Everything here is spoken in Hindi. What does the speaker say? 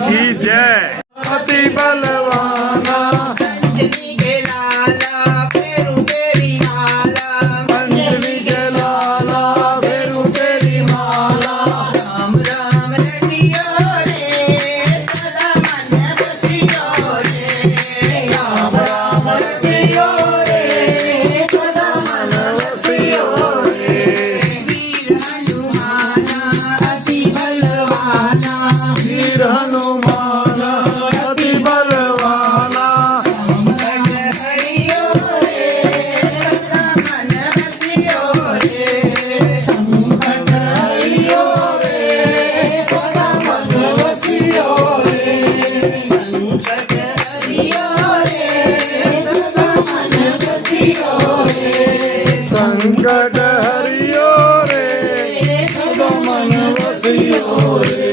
की जय। अति बलवाना पंचमी के लाला फेरू तेरी माला, पंचमी के लाला फेरू तेरी माला। राम राम रटियो रे सदा मन बसियो रे, राम राम रटियो रे सदा मन बसियो रे। वीर हनुमाना अति बलवाना, वीर हनुमान अति बलवाना। संकट हरियो रे सदा मन बसियो रे, संकट हरियो रे सदा मन बसियो रे। संकट हरियो रे सदा मन बसियो रे, संकट हरियो रे सदा मन बसियो रे।